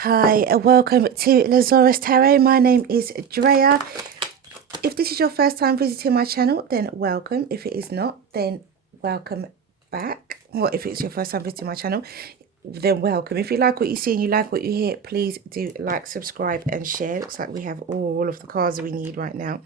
Hi, and welcome to Zarious Tarot. My name is Drea. If this is your first time visiting my channel, then welcome. If it is not, then welcome back. Or if it's your first time visiting my channel, then welcome. If you like what you see and you like what you hear, please do like, subscribe and share. Looks like we have all of the cards we need right now.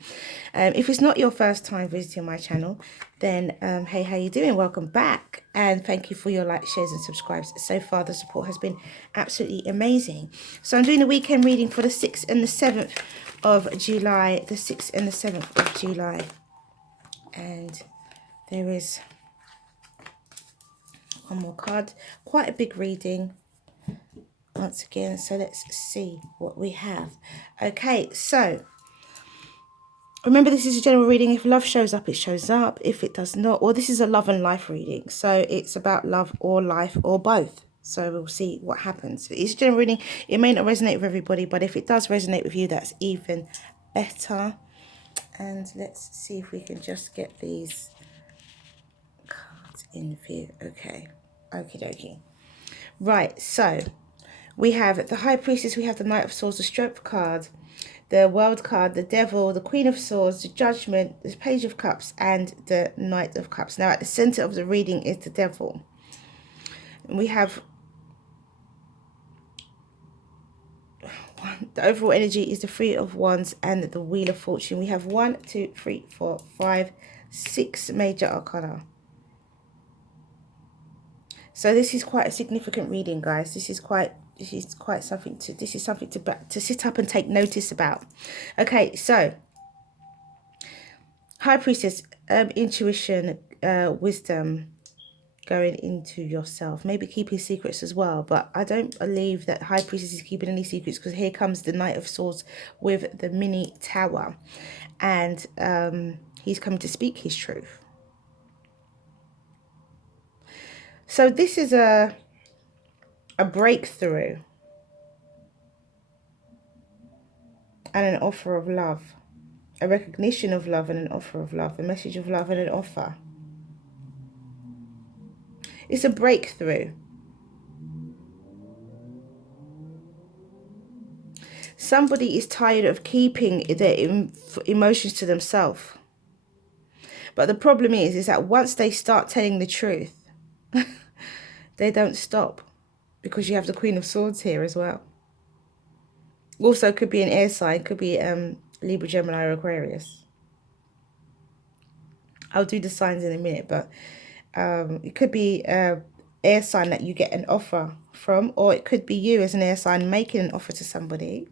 If it's not your first time visiting my channel, then hey, how you doing? Welcome back, and thank you for your likes, shares and subscribes. So far the support has been absolutely amazing. So I'm doing a weekend reading for the 6th and the 7th of July, the 6th and the 7th of July, and there is one more card. Quite a big reading once again, so let's see what we have. Okay, so remember, this is a general reading. If love shows up, it shows up. If it does not, well, this is a love and life reading, so it's about love or life or both. So we'll see what happens. It's a general reading. It may not resonate with everybody, but if it does resonate with you, that's even better. And let's see if we can just get these cards in view. Okay. Okie dokie. Right, so we have the High Priestess, we have the Knight of Swords, the Strength card, the World card, the Devil, the Queen of Swords, the Judgment, the Page of Cups, and the Knight of Cups. Now, at the center of the reading is the Devil. And we have the overall energy is the Three of Wands and the Wheel of Fortune. We have 1, 2, 3, 4, 5, 6 major arcana. So this is quite a significant reading, guys. This is something to sit up and take notice about. Okay, so High Priestess, intuition, wisdom, going into yourself, maybe keeping secrets as well, but I don't believe that High Priestess is keeping any secrets, because here comes the Knight of Swords with the mini tower, and he's coming to speak his truth. So this is a breakthrough and an offer of love, a recognition of love and an offer of love, a message of love and an offer. It's a breakthrough. Somebody is tired of keeping their emotions to themselves. But the problem is that once they start telling the truth, they don't stop, because you have the Queen of Swords here as well. Also, could be an air sign, could be Libra, Gemini, or Aquarius. I'll do the signs in a minute, but it could be an air sign that you get an offer from, or it could be you as an air sign making an offer to somebody.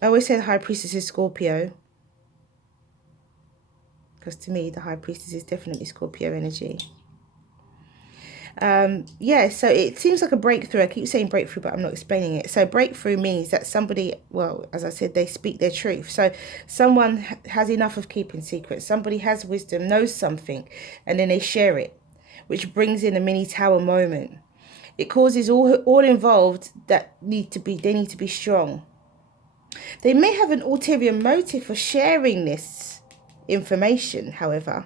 I always say the High Priestess is Scorpio, because to me the High Priestess is definitely Scorpio energy. Yeah, so it seems like a breakthrough. I keep saying breakthrough, but I'm not explaining it. So breakthrough means that somebody, well, as I said, they speak their truth. So someone has enough of keeping secrets. Somebody has wisdom, knows something, and then they share it, which brings in a mini tower moment. It causes all involved that need to be strong. They may have an ulterior motive for sharing this information, however,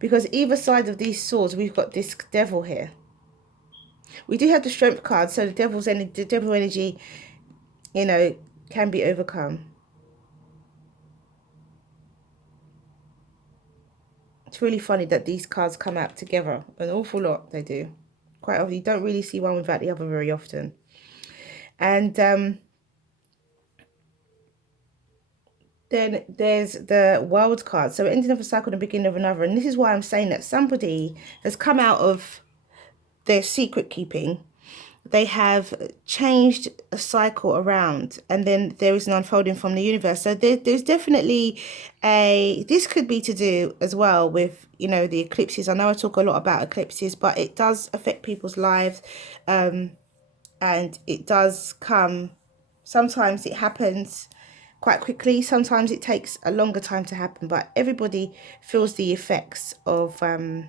because either side of these swords, we've got this Devil here. We do have the Strength card, so the devil energy, you know, can be overcome. It's really funny that these cards come out together. An awful lot, they do. Quite often, you don't really see one without the other very often. And then there's the World card. So ending of a cycle and the beginning of another. And this is why I'm saying that somebody has come out of their secret keeping. They have changed a cycle around, and then there is an unfolding from the universe. So there's definitely this could be to do as well with, you know, the eclipses. I know I talk a lot about eclipses, but it does affect people's lives, and it does come, sometimes it happens quite quickly, sometimes it takes a longer time to happen, but everybody feels the effects of the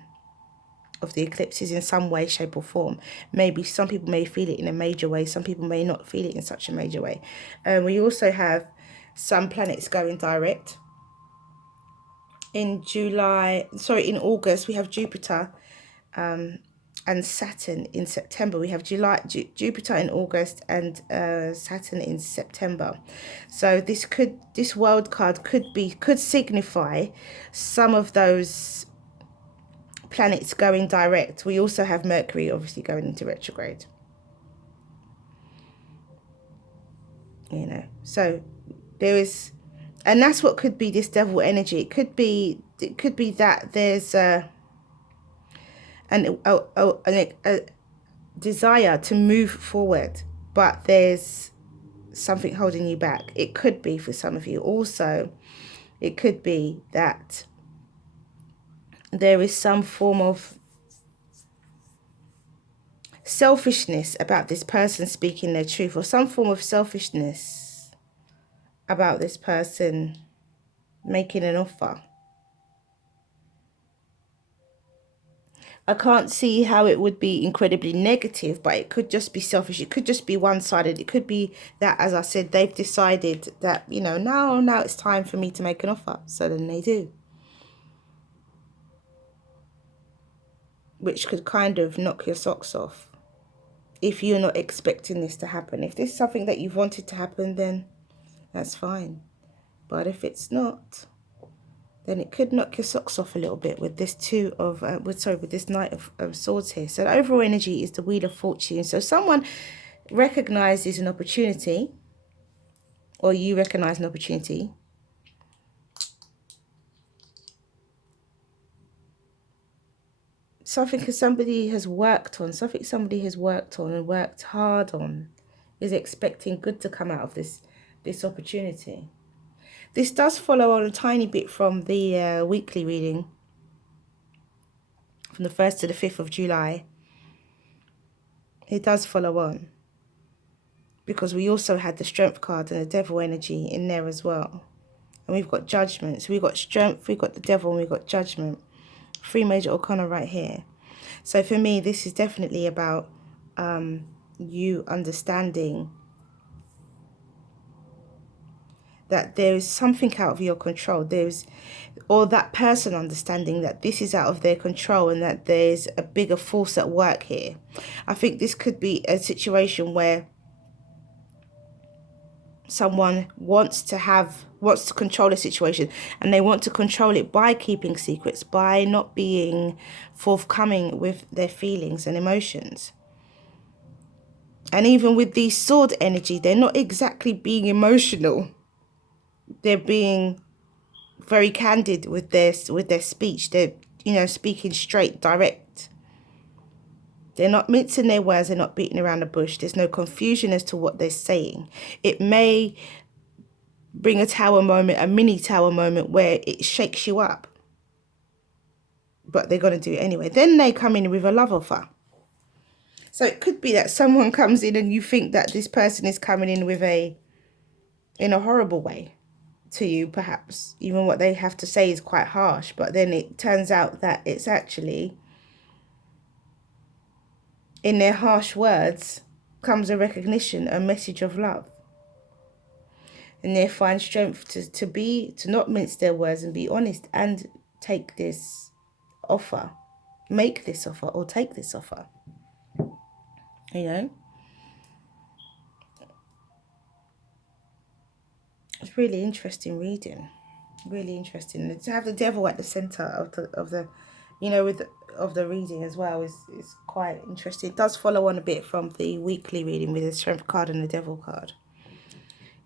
eclipses in some way, shape or form. Maybe some people may feel it in a major way, some people may not feel it in such a major way. We also have some planets going direct. In August we have Jupiter and Saturn in September. We have Jupiter in August and Saturn in September. So this world card could signify some of those planets going direct. We also have Mercury obviously going into retrograde. You know, so there is, and that's what could be this devil energy. It could be that there's a desire to move forward, but there's something holding you back. It could be for some of you also, it could be that there is some form of selfishness about this person speaking their truth, or some form of selfishness about this person making an offer. I can't see how it would be incredibly negative, but it could just be selfish. It could just be one-sided. It could be that, as I said, they've decided that, you know, now it's time for me to make an offer. So then they do. Which could kind of knock your socks off if you're not expecting this to happen. If this is something that you've wanted to happen, then that's fine. But if it's not, then it could knock your socks off a little bit with this with this Knight of Swords here. So the overall energy is the Wheel of Fortune. So someone recognizes an opportunity, or you recognize an opportunity. Something somebody has worked on, and worked hard on, is expecting good to come out of this opportunity. This does follow on a tiny bit from the weekly reading from the 1st to the 5th of July. It does follow on because we also had the Strength card and the Devil energy in there as well. And we've got Judgment. So we've got Strength, we've got the Devil, and we've got Judgment. 3 major arcana right here. So for me, this is definitely about you understanding that there is something out of your control. Or that person understanding that this is out of their control and that there's a bigger force at work here. I think this could be a situation where someone wants to control a situation, and they want to control it by keeping secrets, by not being forthcoming with their feelings and emotions. And even with the sword energy, they're not exactly being emotional. They're being very candid with their speech. They're, you know, speaking straight, direct. They're not mincing their words. They're not beating around the bush. There's no confusion as to what they're saying. It may bring a tower moment, a mini tower moment, where it shakes you up. But they're going to do it anyway. Then they come in with a love offer. So it could be that someone comes in and you think that this person is coming in in a horrible way to you, perhaps. Even what they have to say is quite harsh. But then it turns out that it's actually, in their harsh words, comes a recognition, a message of love. And they find strength to not mince their words and be honest and take this offer. Make this offer or take this offer. You know? It's really interesting reading. Really interesting. To have the Devil at the center of the you know, of the reading as well is quite interesting. It does follow on a bit from the weekly reading with the Strength card and the Devil card,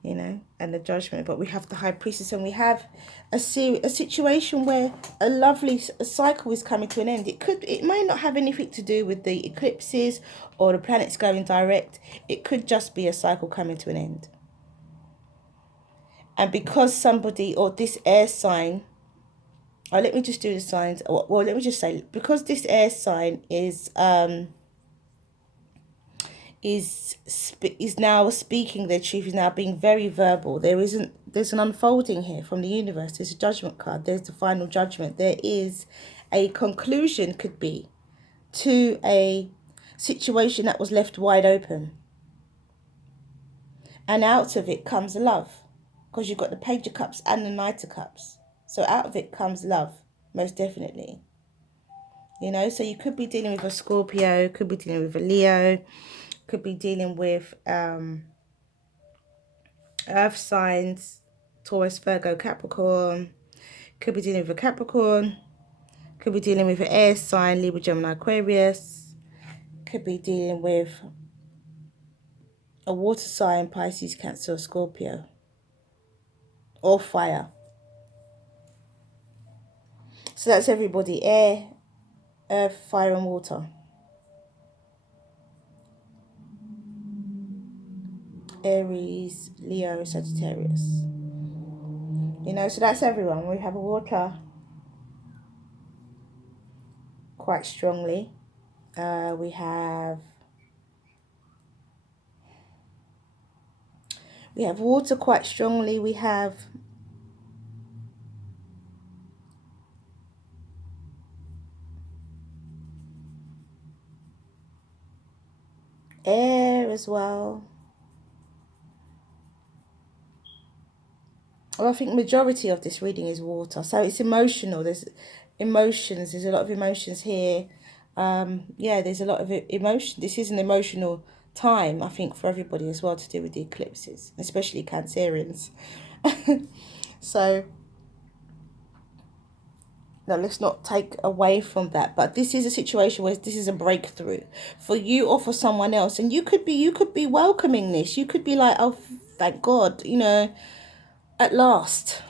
you know, and the Judgment. But we have the High Priestess, and we have a situation where a cycle is coming to an end. It might not have anything to do with the eclipses or the planets going direct. It could just be a cycle coming to an end. And because somebody, or this air sign, let me just do the signs. Well, let me just say, because this air sign is now speaking their truth, is now being very verbal. There's an unfolding here from the universe. There's a Judgment card. There's the final judgment. There is a conclusion, could be, to a situation that was left wide open. And out of it comes love. Because you've got the Page of Cups and the Knight of Cups. So out of it comes love, most definitely. You know, so you could be dealing with a Scorpio, could be dealing with a Leo, could be dealing with earth signs, Taurus, Virgo, Capricorn, could be dealing with a Capricorn, could be dealing with an air sign, Libra, Gemini, Aquarius, could be dealing with a water sign, Pisces, Cancer, or Scorpio, or fire. So that's everybody, air, earth, fire and water. Aries, Leo, Sagittarius. You know, so that's everyone. We have a water quite strongly. We have water quite strongly. We have air as well. Well, I think majority of this reading is water. So it's emotional. There's emotions. There's a lot of emotions here. Yeah, there's a lot of emotion. This is an emotional time, I think, for everybody as well to do with the eclipses, especially Cancerians. So, no, let's not take away from that. But this is a situation where this is a breakthrough for you or for someone else. And you could be welcoming this. You could be like, oh, thank God, you know, at last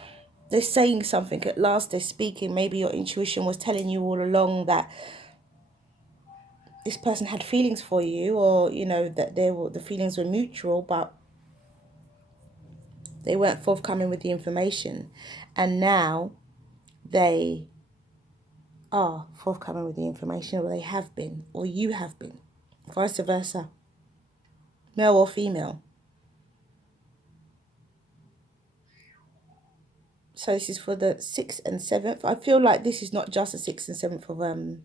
they're saying something, at last they're speaking. Maybe your intuition was telling you all along that this person had feelings for you, or you know that the feelings were mutual, but they weren't forthcoming with the information, and now they are forthcoming with the information, or they have been, or you have been, vice versa, male or female. So this is for the 6th and 7th. I feel like this is not just the 6th and 7th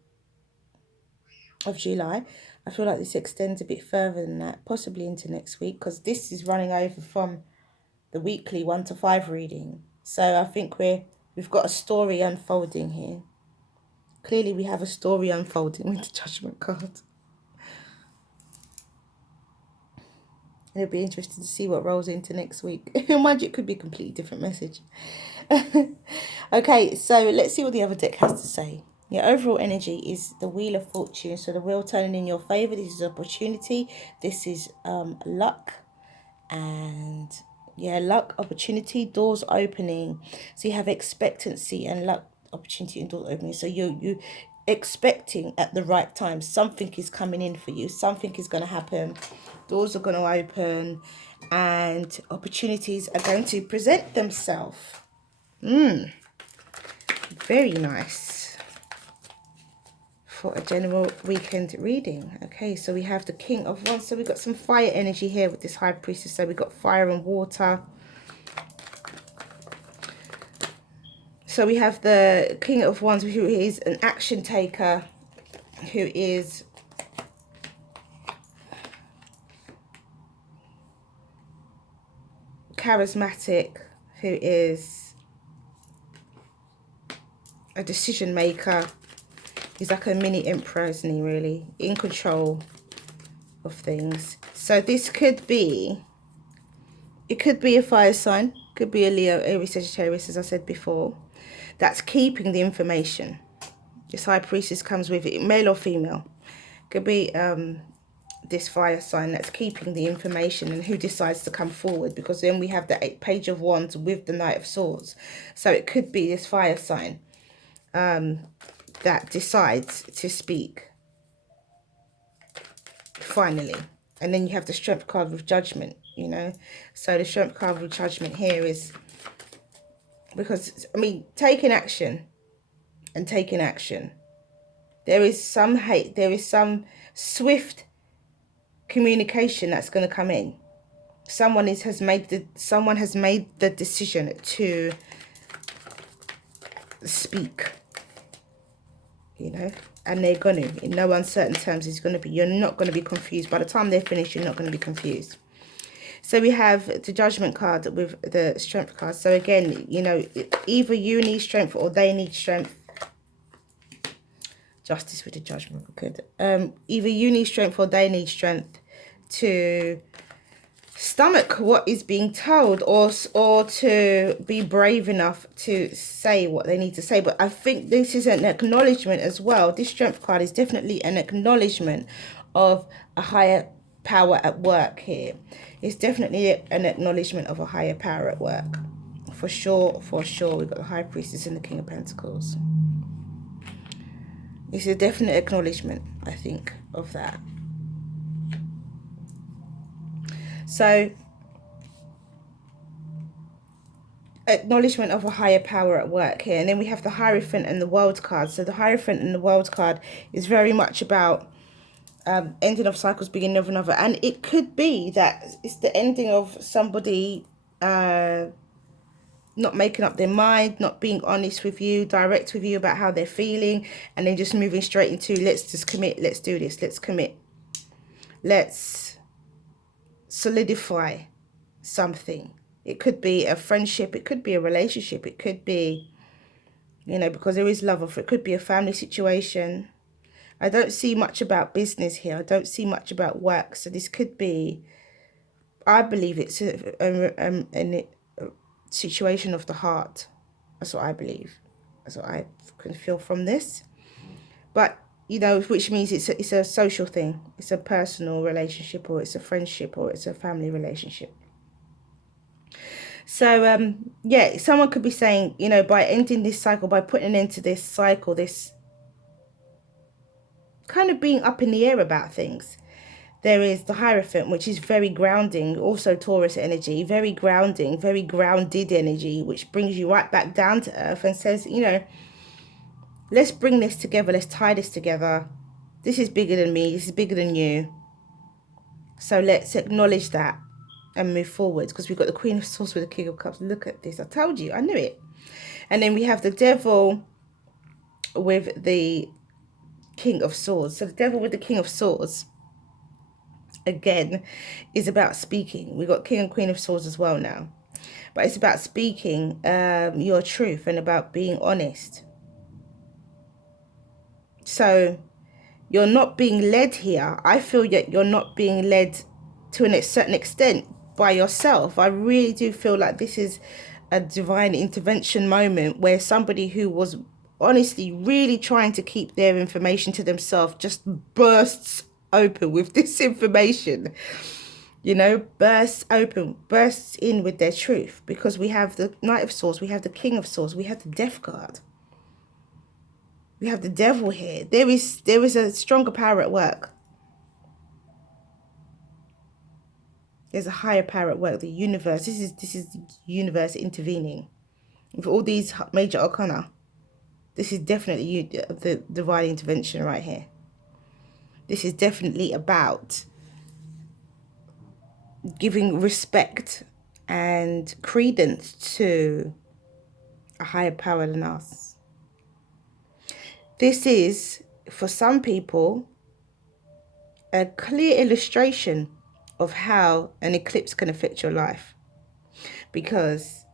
of July. I feel like this extends a bit further than that, possibly into next week, because this is running over from the weekly 1 to 5 reading. So I think we've got a story unfolding here. Clearly we have a story unfolding with the Judgment card. It'll be interesting to see what rolls into next week. Mind you, it could be a completely different message. Okay, so let's see what the other deck has to say. Your overall energy is the Wheel of Fortune. So the wheel turning in your favour. This is opportunity. This is luck. And yeah, luck, opportunity, doors opening. So you have expectancy and luck, opportunity and doors opening. So you expecting at the right time. Something is coming in for you. Something is going to happen. Doors are going to open and opportunities are going to present themselves. Very nice for a general weekend reading. Okay, so we have the King of Wands. So we've got some fire energy here with this High Priestess. So we've got fire and water. So we have the King of Wands, who is an action taker, who is charismatic, who is a decision maker. He's like a mini emperor, isn't he, really? In control of things. So this could be, it could be a fire sign, could be a Leo, Aries, Sagittarius, as I said before, that's keeping the information. This High Priestess comes with it, male or female. Could be this fire sign that's keeping the information, and who decides to come forward, because then we have the Page of Wands with the Knight of Swords. So it could be this fire sign that decides to speak finally. And then you have the Strength card with Judgment, you know. So the Strength card with Judgment here is because, I mean, taking action and taking action. There is some hate, there is some swift communication that's going to come in. Someone has made the decision to speak, you know, and they're going to, in no uncertain terms, it's going to be, you're not going to be confused. By the time they're finished, you're not going to be confused. So we have the Judgment card with the Strength card. So again, you know, either you need strength or they need strength Justice with the Judgment. Good. Either you need strength or they need strength to stomach what is being told, or to be brave enough to say what they need to say. But I think this is an acknowledgement as well. This Strength card is definitely an acknowledgement of a higher power at work here. It's definitely an acknowledgement of a higher power at work. For sure, for sure. We've got the High Priestess and the King of Pentacles. It's a definite acknowledgement, I think, of that. So, acknowledgement of a higher power at work here. And then we have the Hierophant and the World card. So the Hierophant and the World card is very much about ending of cycles, beginning of another. And it could be that it's the ending of somebody not making up their mind, not being honest with you, direct with you about how they're feeling, and then just moving straight into, let's just commit, let's do this, let's commit. Let's solidify something. It could be a friendship, it could be a relationship, it could be, you know, because there is love of it could be a family situation. I don't see much about business here. I don't see much about work. So this could be, I believe it's a situation of the heart. That's what I believe. That's what I can feel from this. But, you know, which means it's a social thing. It's a personal relationship, or it's a friendship, or it's a family relationship. So, yeah, someone could be saying, you know, by ending this cycle, by putting an end to this cycle, this kind of being up in the air about things. There is the Hierophant, which is very grounding, also Taurus energy, very grounding, very grounded energy, which brings you right back down to earth and says, you know, let's bring this together, let's tie this together. This is bigger than me, this is bigger than you. So let's acknowledge that and move forward, because we've got the Queen of Swords with the King of Cups. Look at this, I told you, I knew it. And then we have the Devil with the King of Swords. So the Devil with the King of Swords, again, is about speaking. We've got King and Queen of Swords as well now. But it's about speaking your truth and about being honest. So you're not being led here. I feel that you're not being led to a certain extent by yourself. I really do feel like this is a divine intervention moment where somebody who was honestly really trying to keep their information to themselves just bursts open with this information, you know, bursts open, bursts in with their truth, because we have the Knight of Swords, we have the King of Swords, we have the Death card, we have the Devil here. There is a stronger power at work. There's a higher power at work. The universe, this is the universe intervening with all these major arcana. This is definitely the divine intervention right here. This is definitely about giving respect and credence to a higher power than us. This is, for some people, a clear illustration of how an eclipse can affect your life, because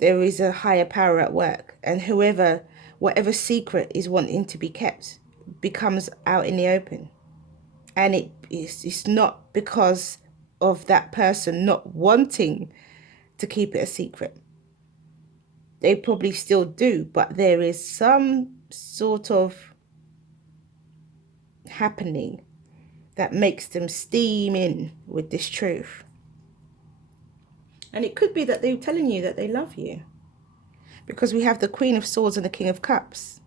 there is a higher power at work, and whatever secret is wanting to be kept becomes out in the open. And it's not because of that person not wanting to keep it a secret. They probably still do, but there is some sort of happening that makes them steam in with this truth. And it could be that they're telling you that they love you, because we have the Queen of Swords and the King of Cups.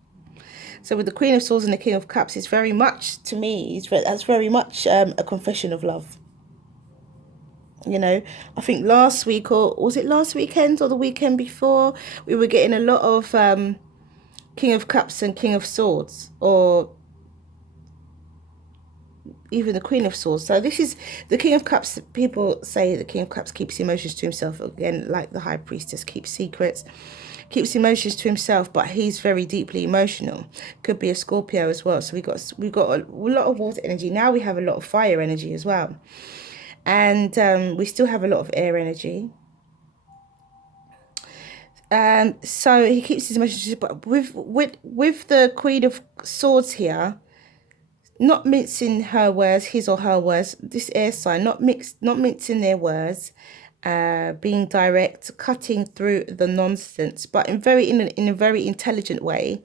So with the Queen of Swords and the King of Cups, it's very much, to me, that's very much a confession of love. You know, I think last week, or was it last weekend or the weekend before, we were getting a lot of King of Cups and King of Swords, or even the Queen of Swords. So this is the King of Cups. People say the King of Cups keeps emotions to himself. Again, like the High Priestess, keeps secrets, keeps emotions to himself, but he's very deeply emotional. Could be a Scorpio as well. So we've got a lot of water energy. Now we have a lot of fire energy as well. And we still have a lot of air energy. So he keeps his emotions, but with the Queen of Swords here, not mincing her words, his or her words, this air sign, not mincing their words, being direct, cutting through the nonsense, but in a very intelligent way.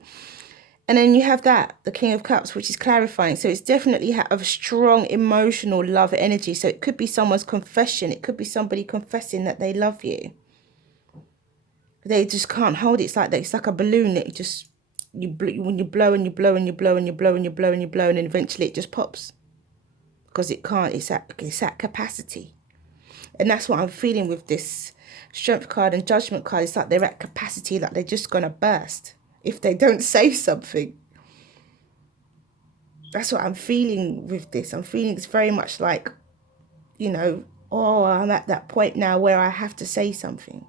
And then you have that, the King of Cups, which is clarifying. So it's definitely a strong emotional love energy. So it could be someone's confession. It could be somebody confessing that they love you. They just can't hold it. It's like that. It's like a balloon that when you blow and you blow and you blow and you blow and you blow and you blow, and then eventually it just pops because it can't. It's at capacity, and that's what I'm feeling with this Strength card and Judgment card. It's like they're at capacity, like they're just gonna burst if they don't say something. That's what I'm feeling with this. I'm feeling it's very much like, oh, I'm at that point now where I have to say something.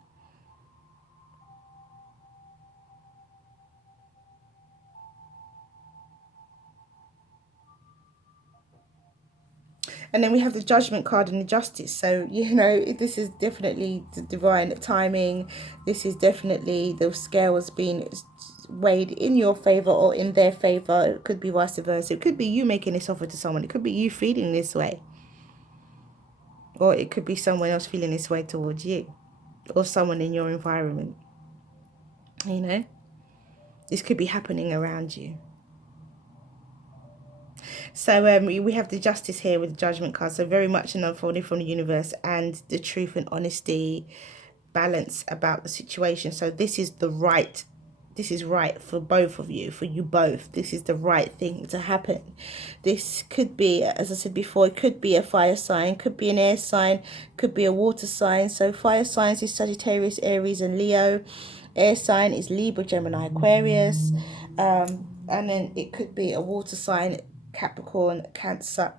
And then we have the Judgment card and the Justice. So, this is definitely the divine timing. This is definitely the scales being weighed in your favor or in their favor. It could be vice versa. It could be you making this offer to someone. It could be you feeling this way. Or it could be someone else feeling this way towards you. Or someone in your environment. This could be happening around you. So we have the Justice here with the Judgment card. So very much an unfolding from the universe and the truth and honesty, balance about the situation. So this is right for both of you, for you both. This is the right thing to happen. This could be, as I said before, it could be a fire sign, could be an air sign, could be a water sign. So fire signs is Sagittarius, Aries and Leo. Air sign is Libra, Gemini, Aquarius. And then it could be a water sign, Capricorn, Cancer,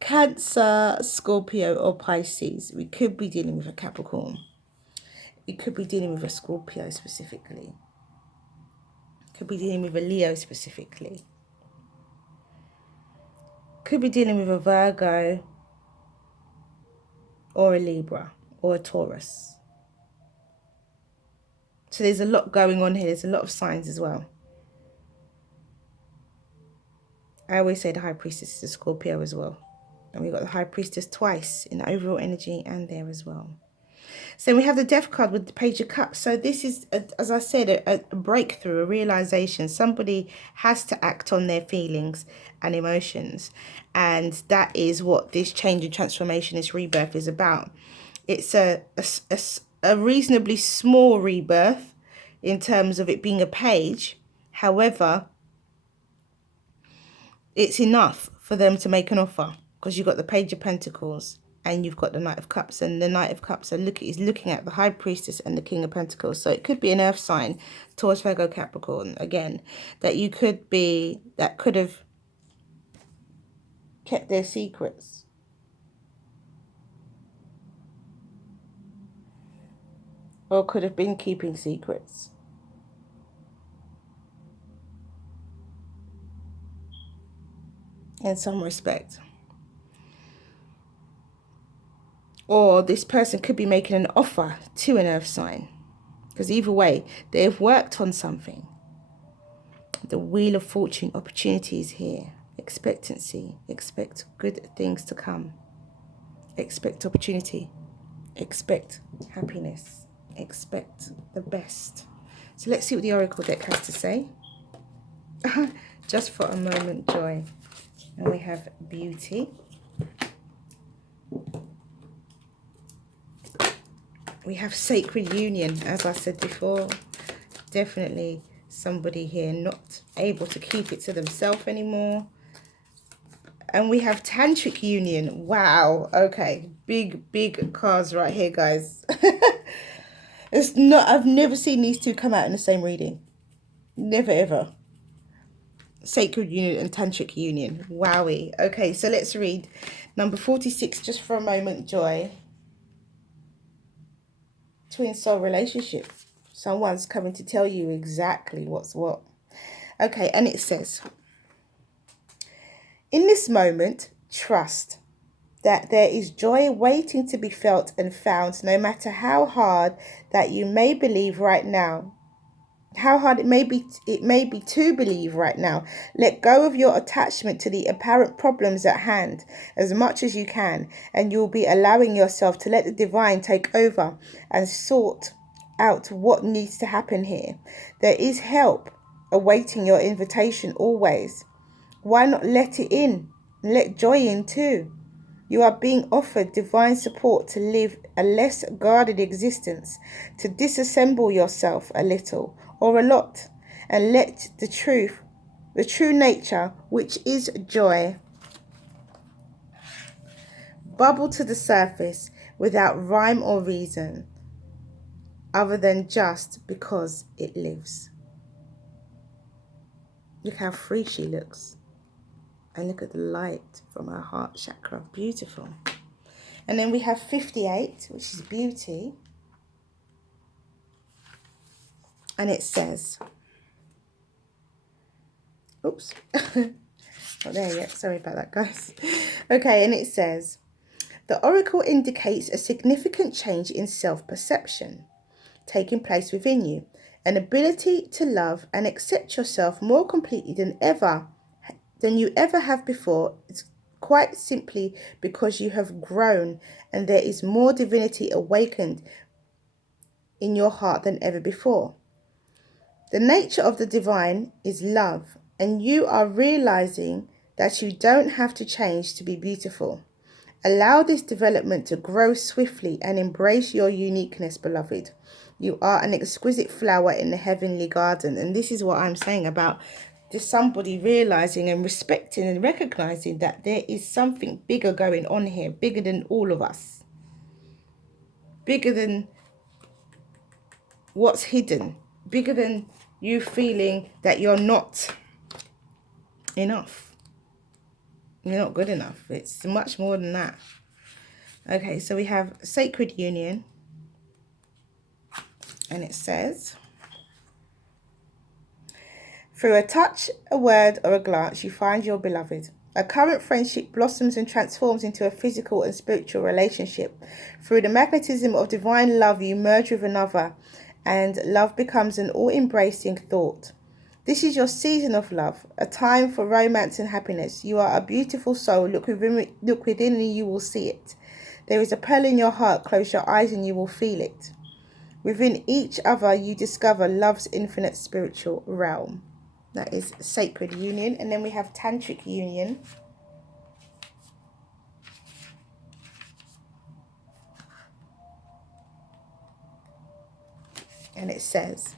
Cancer, Scorpio or Pisces. We could be dealing with a Capricorn. We could be dealing with a Scorpio specifically. Could be dealing with a Leo specifically. Could be dealing with a Virgo or a Libra or a Taurus. So there's a lot going on here. There's a lot of signs as well. I always say the High Priestess is a Scorpio as well. And we've got the High Priestess twice in the overall energy and there as well. So we have the Death card with the Page of Cups. So this is, as I said, a breakthrough, a realization. Somebody has to act on their feelings and emotions. And that is what this change and transformation, this rebirth is about. It's a reasonably small rebirth in terms of it being a page. However, it's enough for them to make an offer because you've got the Page of Pentacles and you've got the Knight of Cups, and the Knight of Cups is looking at the High Priestess and the King of Pentacles. So it could be an earth sign, Taurus, Virgo, Capricorn, again, that could have kept their secrets. Or could have been keeping secrets. In some respect. Or this person could be making an offer to an earth sign. Because either way, they've worked on something. The Wheel of Fortune, opportunity is here. Expectancy. Expect good things to come. Expect opportunity. Expect happiness. Expect the best. So let's see what the Oracle deck has to say. Just for a moment, joy. And we have beauty. We have sacred union, as I said before. Definitely somebody here not able to keep it to themselves anymore. And we have tantric union. Wow. Okay. Big cards right here, guys. I've never seen these two come out in the same reading. Never ever. Sacred union and tantric union. Wowie. Okay, so let's read number 46 just for a moment, joy. Twin soul relationship. Someone's coming to tell you exactly what's what. Okay, and it says, in this moment, trust. that there is joy waiting to be felt and found, no matter how hard that you may believe right now. How hard it may be to believe right now. Let go of your attachment to the apparent problems at hand as much as you can, and you'll be allowing yourself to let the divine take over and sort out what needs to happen here. There is help awaiting your invitation always. Why not let it in? Let joy in too. You are being offered divine support to live a less guarded existence, to disassemble yourself a little or a lot, and let the true nature, which is joy, bubble to the surface without rhyme or reason, other than just because it lives. Look how free she looks. And look at the light from her heart chakra. Beautiful. And then we have 58, which is beauty. And it says, oops, not there yet. Sorry about that, guys. Okay, and it says, the oracle indicates a significant change in self-perception taking place within you, an ability to love and accept yourself more completely than you ever have before. It's quite simply because you have grown and there is more divinity awakened in your heart than ever before. The nature of the divine is love, and you are realizing that you don't have to change to be beautiful. Allow this development to grow swiftly and embrace your uniqueness, beloved. You are an exquisite flower in the heavenly garden. And this is what I'm saying about just somebody realizing and respecting and recognizing that there is something bigger going on here, bigger than all of us, bigger than what's hidden, bigger than you feeling that you're not enough. You're not good enough. It's much more than that. Okay, so we have sacred union. And it says, through a touch, a word, or a glance, you find your beloved. A current friendship blossoms and transforms into a physical and spiritual relationship. Through the magnetism of divine love, you merge with another, and love becomes an all-embracing thought. This is your season of love, a time for romance and happiness. You are a beautiful soul. Look within and you will see it. There is a pearl in your heart. Close your eyes and you will feel it. Within each other, you discover love's infinite spiritual realm. That is sacred union. And then we have tantric union. And it says,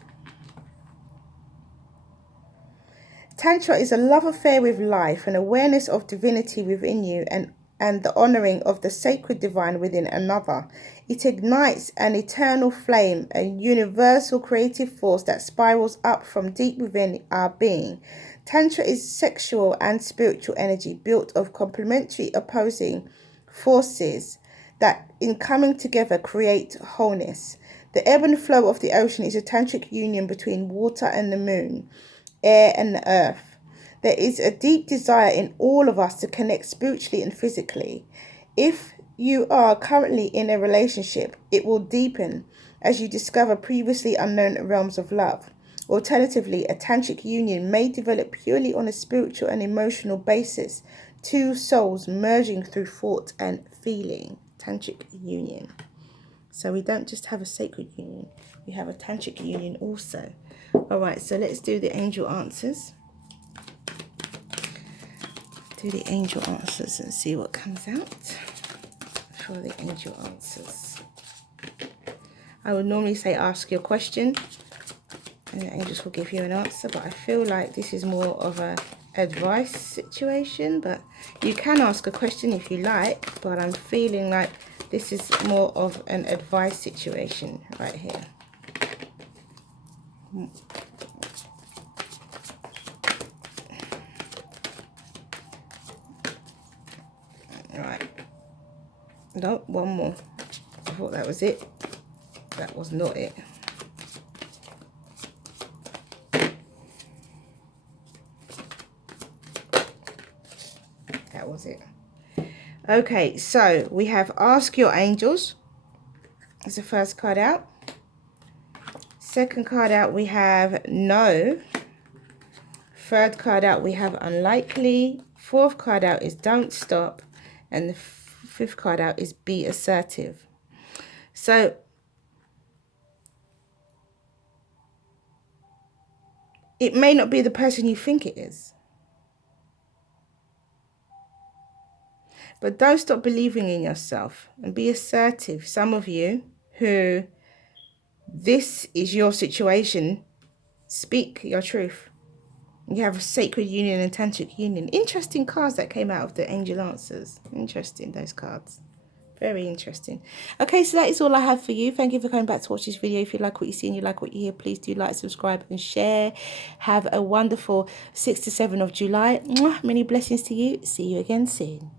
Tantra is a love affair with life, an awareness of divinity within you and the honouring of the sacred divine within another. It ignites an eternal flame, a universal creative force that spirals up from deep within our being. Tantra is sexual and spiritual energy built of complementary opposing forces that in coming together create wholeness. The ebb and flow of the ocean is a tantric union between water and the moon, air and the earth. There is a deep desire in all of us to connect spiritually and physically. If you are currently in a relationship, it will deepen as you discover previously unknown realms of love. Alternatively, a tantric union may develop purely on a spiritual and emotional basis, two souls merging through thought and feeling. Tantric union. So we don't just have a sacred union, we have a tantric union also. All right, so let's do the angel answers. Do the angel answers and see what comes out for the angel answers. I would normally say ask your question and the angels will give you an answer, but I feel like this is more of a advice situation, but you can ask a question if you like, but I'm feeling like this is more of an advice situation right here. Right. No, one more. I thought that was it. That was not it. That was it. Okay, so we have Ask Your Angels. That's the first card out. Second card out, we have No. Third card out, we have Unlikely. Fourth card out is Don't Stop. And the fifth card out is Be Assertive. So it may not be the person you think it is. But don't stop believing in yourself and be assertive. Some of you who this is your situation, speak your truth. You have a sacred union and tantric union. Interesting cards that came out of the angel answers. Interesting, those cards. Very interesting. Okay, so that is all I have for you. Thank you for coming back to watch this video. If you like what you see and you like what you hear, please do like, subscribe and share. Have a wonderful 6th to 7th of July. Mwah, many blessings to you. See you again soon.